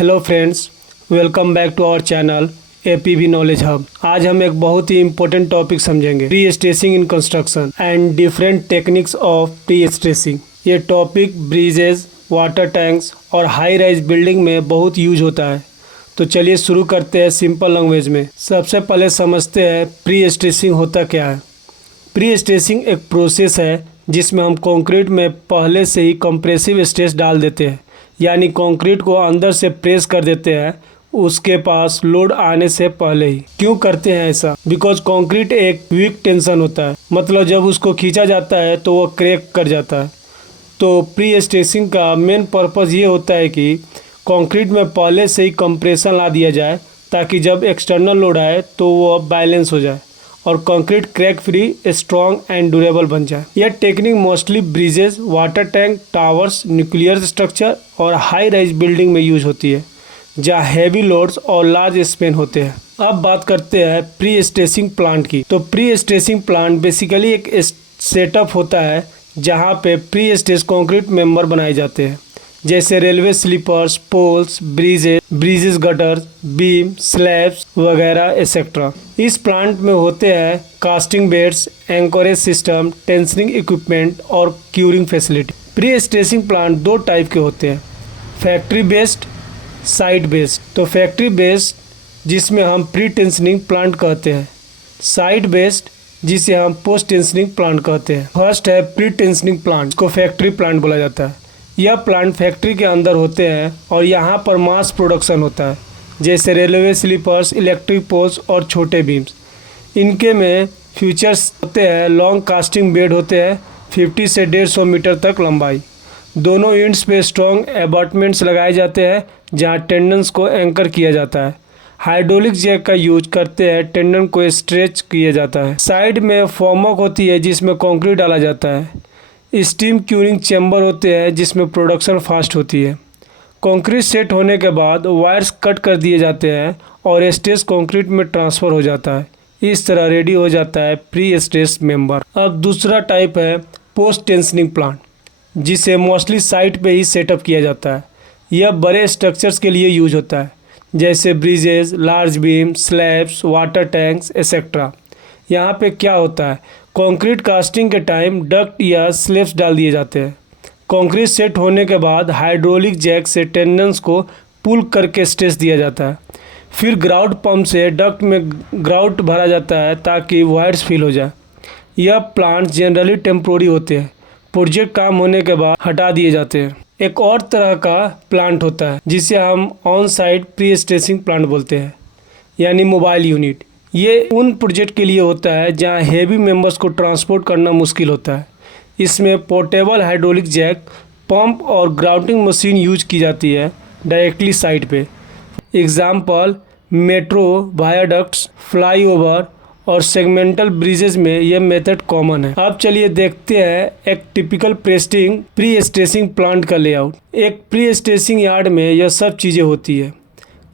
Hello friends, welcome back to our channel APV knowledge hub. आज हम एक बहुत ही इम्पोर्टेंट टॉपिक समझेंगे, pre stressing in construction and different techniques of pre stressing. ये topic bridges, water tanks और high rise building में बहुत यूज होता है। तो चलिए शुरू करते हैं सिंपल लैंग्वेज में। सबसे पहले समझते हैं प्री स्ट्रेसिंग होता क्या है। प्री स्ट्रेसिंग एक प्रोसेस है जिसमें हम कंक्रीट में पहले से ही कंप्रेसिव स्ट्रेस डाल देते हैं, यानी कंक्रीट को अंदर से प्रेस कर देते हैं उसके पास लोड आने से पहले ही। क्यों करते हैं ऐसा? बिकॉज कंक्रीट एक वीक टेंशन होता है, मतलब जब उसको खींचा जाता है तो वो क्रैक कर जाता है। तो प्री स्ट्रेसिंग का मेन पर्पज़ ये होता है कि कंक्रीट में पहले से ही कंप्रेशन ला दिया जाए ताकि जब एक्सटर्नल लोड आए तो वो बैलेंस हो जाए और concrete crack free, strong and durable बन जाए। यह technique mostly bridges, water tank, towers, nuclear structure और हाई राइज बिल्डिंग में यूज होती है जहाँ हैवी लोड्स और लार्ज स्पेन होते हैं। अब बात करते हैं प्री स्ट्रेसिंग प्लांट की। तो प्री स्ट्रेसिंग प्लांट बेसिकली एक सेटअप होता है जहाँ पे प्री स्ट्रेस कंक्रीट मेंबर बनाए जाते हैं, जैसे railway sleepers, poles, bridges, gutters, beam, slabs वगैरह एक्सेट्रा। इस प्लांट में होते हैं casting beds, anchorage system, tensioning equipment और curing facility. Pre stressing plant दो टाइप के होते हैं, फैक्ट्री बेस्ड, साइट बेस्ड। तो फैक्ट्री बेस्ड जिसमें हम प्री टेंशनिंग प्लांट कहते हैं, साइट बेस्ड जिसे हम पोस्ट टेंशनिंग प्लांट कहते हैं। फर्स्ट है प्री टेंशनिंग प्लांट, को फैक्ट्री प्लांट बोला जाता है। यह प्लांट फैक्ट्री के अंदर होते हैं और यहाँ पर मास प्रोडक्शन होता है, जैसे रेलवे स्लीपर्स, इलेक्ट्रिक पोल्स और छोटे बीम्स। इनके में फीचर्स होते हैं, लॉन्ग कास्टिंग बेड होते हैं 50 से 150 मीटर तक लंबाई। दोनों एंड्स पे स्ट्रॉन्ग एबॉटमेंट्स लगाए जाते हैं जहाँ टेंडन्स को एंकर किया जाता है। हाइड्रोलिक जैक का यूज करते हैं, टेंडन को स्ट्रेच किया जाता है। साइड में फॉर्मवर्क होती है जिसमें कंक्रीट डाला जाता है। स्टीम क्यूरिंग चैम्बर होते हैं जिसमें प्रोडक्शन फास्ट होती है। कंक्रीट सेट होने के बाद वायर्स कट कर दिए जाते हैं और स्ट्रेस कंक्रीट में ट्रांसफ़र हो जाता है। इस तरह रेडी हो जाता है प्री स्ट्रेस मेंबर। अब दूसरा टाइप है पोस्ट टेंशनिंग प्लांट, जिसे मोस्टली साइट पे ही सेटअप किया जाता है। यह बड़े स्ट्रक्चर्स के लिए यूज होता है, जैसे bridges, large beam, slabs, water tanks etcetera. यहाँ पे क्या होता है, कंक्रीट कास्टिंग के टाइम डक्ट या स्लैब्स डाल दिए जाते हैं। कंक्रीट सेट होने के बाद हाइड्रोलिक जैक से टेंडन्स को पुल करके स्ट्रेस दिया जाता है। फिर ग्राउट पंप से डक्ट में ग्राउट भरा जाता है ताकि वायर्स फिल हो जाए। यह प्लांट जनरली टेम्पोररी होते हैं, प्रोजेक्ट काम होने के बाद हटा दिए जाते हैं। एक और तरह का प्लांट होता है जिसे हम on site pre stressing plant बोलते हैं, यानी मोबाइल यूनिट। ये उन प्रोजेक्ट के लिए होता है जहाँ हेवी मेंबर्स को ट्रांसपोर्ट करना मुश्किल होता है। इसमें पोर्टेबल हाइड्रोलिक जैक, पंप और ग्राउटिंग मशीन यूज की जाती है डायरेक्टली साइट पे। एग्जाम्पल मेट्रो, वायाडक्ट्स, फ्लाईओवर और सेगमेंटल ब्रिजेज में यह मेथड कॉमन है। अब चलिए देखते हैं एक टिपिकल प्री स्ट्रेसिंग प्लांट का लेआउट। एक प्री स्ट्रेसिंग यार्ड में यह सब चीज़ें होती है।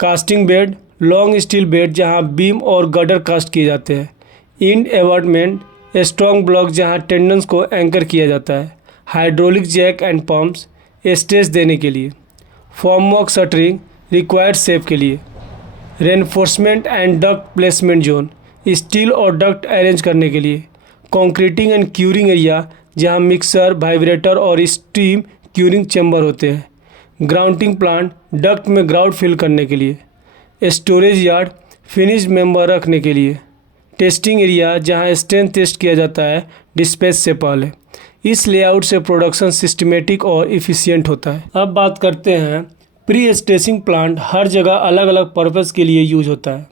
Casting bed, long steel bed जहां बीम और गडर कास्ट किए जाते हैं। इंड एबॉटमेंट, स्ट्रॉन्ग ब्लॉक जहां टेंडन्स को एंकर किया जाता है। Hydraulic jack and pumps stress देने के लिए। फॉर्मवर्क शटरिंग रिक्वायर्ड शेप के लिए। Reinforcement and duct placement zone, steel और डक्ट अरेंज करने के लिए। कंक्रीटिंग एंड क्यूरिंग एरिया जहां मिक्सर, वाइब्रेटर और स्टीम क्यूरिंग चैम्बर होते हैं। ग्राउटिंग प्लांट, डक्ट में ग्राउट फिल करने के लिए। स्टोरेज यार्ड, फिनिश मेंबर रखने के लिए। टेस्टिंग एरिया जहां स्ट्रेंथ टेस्ट किया जाता है डिस्पैच से पहले। इस लेआउट से प्रोडक्शन सिस्टमेटिक और इफ़िशियंट होता है। अब बात करते हैं प्री स्ट्रेसिंग प्लांट हर जगह अलग अलग पर्पज़ के लिए यूज होता है।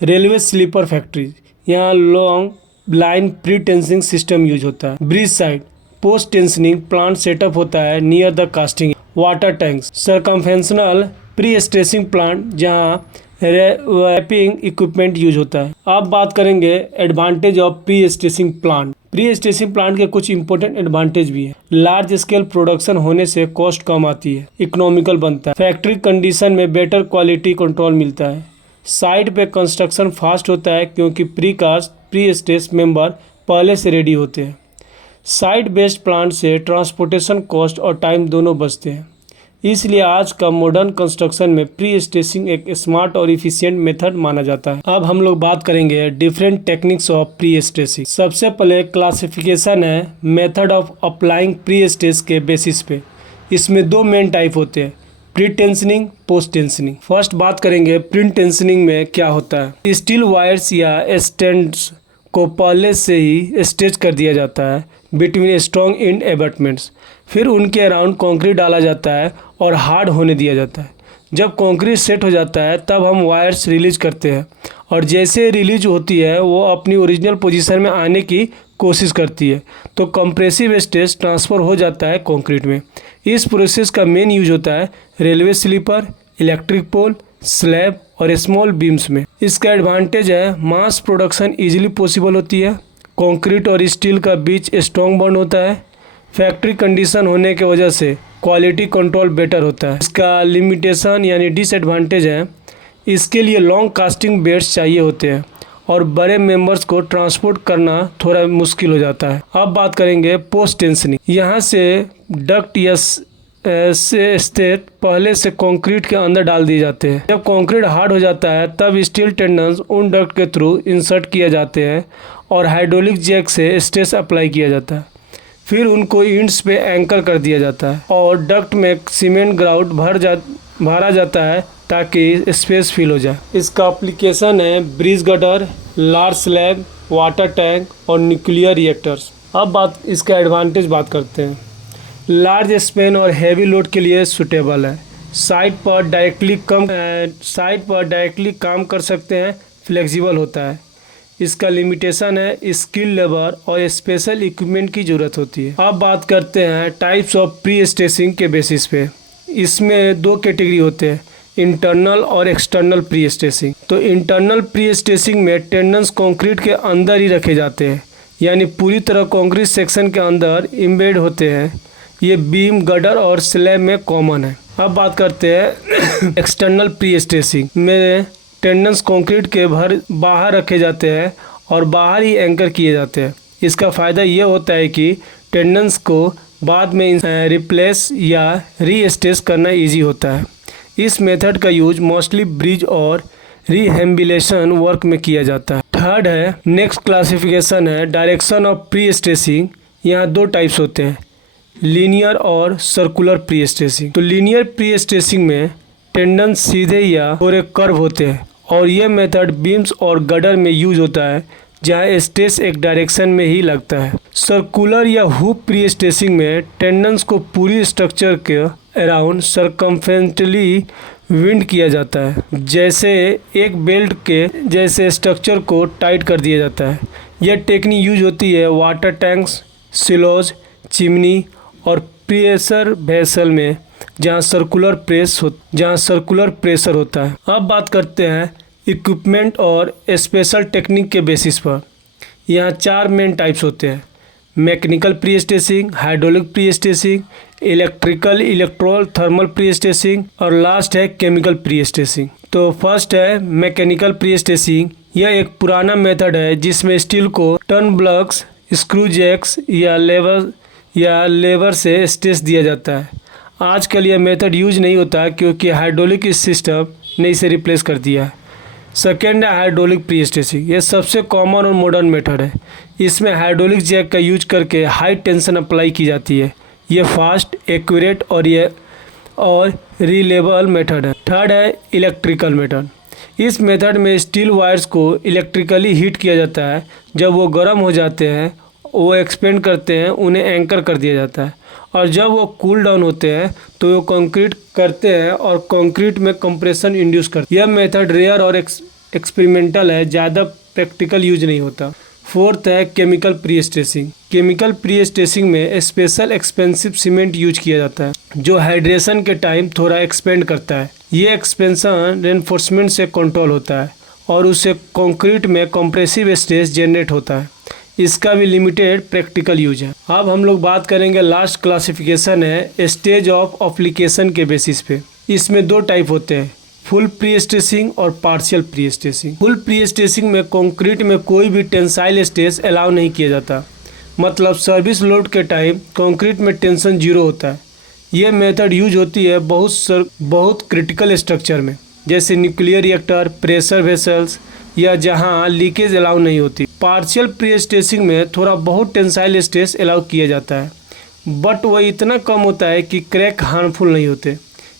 रेलवे स्लीपर फैक्ट्रीज, यहाँ long line pre tensioning system use होता है। Bridge side, post tensioning plant setup होता है near the casting. Water tanks, circumferential pre stressing plant जहाँ रैपिंग इक्विपमेंट यूज होता है। अब बात करेंगे advantage of pre stressing plant. Pre stressing plant के कुछ इंपॉर्टेंट एडवांटेज भी है। लार्ज स्केल प्रोडक्शन होने से कॉस्ट कम आती है, इकोनॉमिकल बनता है। फैक्ट्री कंडीशन में बेटर क्वालिटी कंट्रोल मिलता है। साइट पे कंस्ट्रक्शन फास्ट होता है क्योंकि प्री स्ट्रेस मेंबर पहले से रेडी होते हैं। साइट बेस्ड प्लांट से ट्रांसपोर्टेशन कॉस्ट और टाइम दोनों बचते हैं। इसलिए आज का मॉडर्न कंस्ट्रक्शन में प्री स्ट्रेसिंग एक स्मार्ट और इफिशिएंट मेथड माना जाता है। अब हम लोग बात करेंगे different techniques of pre stressing. सबसे पहले क्लासिफिकेशन है method of applying pre stress के बेसिस पे। इसमें दो मेन टाइप होते हैं, pre tensioning, post tensioning. First बात करेंगे प्री टेंशनिंग में क्या होता है। स्टील वायर्स या स्टैंड्स को पहले से ही स्ट्रेच कर दिया जाता है बिटवीन स्ट्रॉन्ग इंड एबटमेंट्स। फिर उनके अराउंड कंक्रीट डाला जाता है और हार्ड होने दिया जाता है। जब कंक्रीट सेट हो जाता है तब हम वायर्स रिलीज करते हैं और जैसे रिलीज होती है वो अपनी ओरिजिनल पोजीशन में आने की कोशिश करती है तो कंप्रेसिव स्ट्रेस ट्रांसफ़र हो जाता है कंक्रीट में। इस प्रोसेस का मेन यूज होता है railway sleeper, electric pole, slab और स्मॉल बीम्स में। इसका एडवांटेज है मास प्रोडक्शन इजीली पॉसिबल होती है, कंक्रीट और स्टील का बीच स्ट्रॉन्ग बॉन्ड होता है, फैक्ट्री कंडीशन होने की वजह से क्वालिटी कंट्रोल बेटर होता है। इसका लिमिटेशन यानी डिसएडवांटेज है, इसके लिए लॉन्ग कास्टिंग बेड्स चाहिए होते हैं और बड़े मेंबर्स को ट्रांसपोर्ट करना थोड़ा मुश्किल हो जाता है। अब बात करेंगे पोस्ट टेंशनिंग। यहाँ से डक्ट या स्टेट पहले से कंक्रीट के अंदर डाल दिए जाते हैं। जब कंक्रीट हार्ड हो जाता है तब स्टील टेंडन्स उन डक्ट के थ्रू इंसर्ट किए जाते हैं और हाइड्रोलिक जैक से स्ट्रेस अप्लाई किया जाता है। फिर उनको इंड्स पे एंकर कर दिया जाता है और डक्ट में सीमेंट ग्राउट भरा जाता है ताकि स्पेस फिल हो जाए। इसका एप्लीकेशन है bridge gutter, large slab, water tank और न्यूक्लियर रिएक्टर्स। अब इसका एडवांटेज बात करते हैं। लार्ज स्पेन और हैवी लोड के लिए सूटेबल है। साइट पर डायरेक्टली काम कर सकते हैं, फ्लेक्सिबल होता है। इसका लिमिटेशन है स्किल लेबर और स्पेशल इक्विपमेंट की ज़रूरत होती है। अब बात करते हैं टाइप्स ऑफ प्री स्ट्रेसिंग के बेसिस पे। इसमें दो कैटेगरी होते हैं, इंटरनल और एक्सटर्नल प्री स्ट्रेसिंग। तो इंटरनल प्री स्ट्रेसिंग में टेंडन्स कंक्रीट के अंदर ही रखे जाते हैं, यानी पूरी तरह कंक्रीट सेक्शन के अंदर इम्बेड होते हैं। ये बीम, गडर और स्लैब में कॉमन है। अब बात करते हैं एक्सटर्नल प्री स्ट्रेसिंग में टेंडन्स कंक्रीट के बाहर रखे जाते हैं और बाहर ही एंकर किए जाते हैं। इसका फ़ायदा ये होता है कि टेंडन्स को बाद में रिप्लेस या रीस्ट्रेस करना इजी होता है। इस मेथड का यूज मोस्टली ब्रिज और रिहेबिलिटेशन वर्क में किया जाता है। थर्ड है नेक्स्ट क्लासिफिकेशन है डायरेक्शन ऑफ प्री स्ट्रेसिंग। यहाँ दो टाइप्स होते हैं, लीनियर और सर्कुलर प्री स्ट्रेसिंग। तो लीनियर प्री स्ट्रेसिंग में टेंडन्स सीधे या थोड़े कर्व होते हैं और ये मेथड बीम्स और गडर में यूज होता है जहाँ स्ट्रेस एक डायरेक्शन में ही लगता है। सर्कुलर या हुप प्री स्ट्रेसिंग में टेंडन्स को पूरी स्ट्रक्चर के अराउंड सर्कमफेरेंटली विंड किया जाता है, जैसे एक बेल्ट के जैसे स्ट्रक्चर को टाइट कर दिया जाता है। यह टेक्निक यूज होती है वाटर टैंक्स, सिलोज, चिमनी और प्रेशर वेसल में जहाँ सर्कुलर प्रेशर होता है। अब बात करते हैं इक्विपमेंट और स्पेशल टेक्निक के बेसिस पर। यहाँ चार मेन टाइप्स होते हैं, mechanical pre stressing, hydraulic pre stressing, electro thermal pre stressing और लास्ट है केमिकल प्री स्ट्रेसिंग। तो फर्स्ट है मैकेनिकल प्री स्ट्रेसिंग। यह एक पुराना मेथड है जिसमें स्टील को टर्न ब्लॉक्स, स्क्रू जैक्स या लेवर से स्ट्रेस दिया जाता है। आजकल यह मेथड यूज नहीं होता क्योंकि हाइड्रोलिक सिस्टम ने इसे रिप्लेस कर दिया है। सेकेंड है हाइड्रोलिक प्री स्ट्रेसिंग। यह सबसे कॉमन और मॉडर्न मेथड है। इसमें हाइड्रोलिक जैक का यूज करके हाई टेंशन अप्लाई की जाती है। ये फास्ट, एक्यूरेट और रिलेबल मेथड है। थर्ड है इलेक्ट्रिकल मेथड। इस मेथड में स्टील वायर्स को इलेक्ट्रिकली हीट किया जाता है। जब वो गर्म हो जाते हैं, वो एक्सपेंड करते हैं, उन्हें एंकर कर दिया जाता है और जब वो कूल डाउन होते हैं तो वो कंक्रीट करते हैं और कंक्रीट में कंप्रेशन इंड्यूस करते हैं। यह मेथड रेयर और एक्सपेरिमेंटल है, ज़्यादा प्रैक्टिकल यूज नहीं होता। फोर्थ है chemical pre stressing. Chemical pre stressing में स्पेशल एक्सपेंसिव सीमेंट यूज किया जाता है जो हाइड्रेशन के टाइम थोड़ा एक्सपेंड करता है। ये एक्सपेंशन रेनफोर्समेंट से कंट्रोल होता है और उससे कंक्रीट में कंप्रेसिव स्ट्रेस जनरेट होता है। इसका भी लिमिटेड प्रैक्टिकल यूज है। अब हम लोग बात करेंगे लास्ट क्लासिफिकेशन है स्टेज ऑफ एप्लीकेशन के बेसिस पे। इसमें दो टाइप होते हैं, फुल प्री स्ट्रेसिंग और partial pre stressing. Full pre stressing में कंक्रीट में कोई भी टेंसाइल स्ट्रेस अलाउ नहीं किया जाता, मतलब सर्विस लोड के टाइम कंक्रीट में टेंशन जीरो होता है। ये मेथड यूज होती है बहुत क्रिटिकल स्ट्रक्चर में, जैसे न्यूक्लियर रिएक्टर, प्रेशर वेसल्स या जहां लीकेज अलाउ नहीं होती। पार्शियल प्री स्ट्रेसिंग में थोड़ा बहुत टेंसाइल स्ट्रेस अलाउ किया जाता है, बट वह इतना कम होता है कि क्रैक हार्मफुल नहीं होते।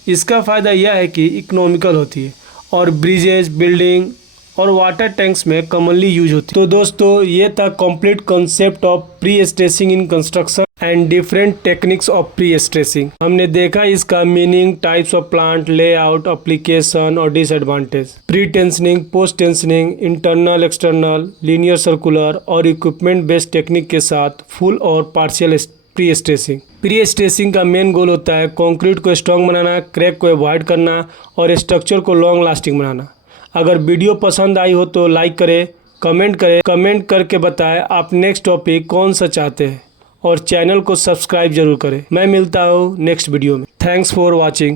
इसका फ़ायदा यह है कि इकोनॉमिकल होती है और ब्रिजेज, बिल्डिंग और वाटर टैंक्स में कॉमनली यूज होती है। तो दोस्तों, ये था complete concept of pre stressing in construction and different techniques of pre stressing. हमने देखा इसका meaning, types of plant, layout, application और disadvantage, pretensioning, post tensioning, internal, external, linear circular और इक्विपमेंट बेस्ड टेक्निक के साथ full और partial prestressing. Prestressing का main goal होता है कंक्रीट को स्ट्रॉन्ग बनाना, क्रैक को अवॉइड करना और स्ट्रक्चर को लॉन्ग लास्टिंग बनाना। अगर वीडियो पसंद आई हो तो लाइक करें, कमेंट करके बताएं आप नेक्स्ट टॉपिक कौन सा चाहते हैं और चैनल को सब्सक्राइब जरूर करें। मैं मिलता हूँ नेक्स्ट वीडियो में। Thanks for watching.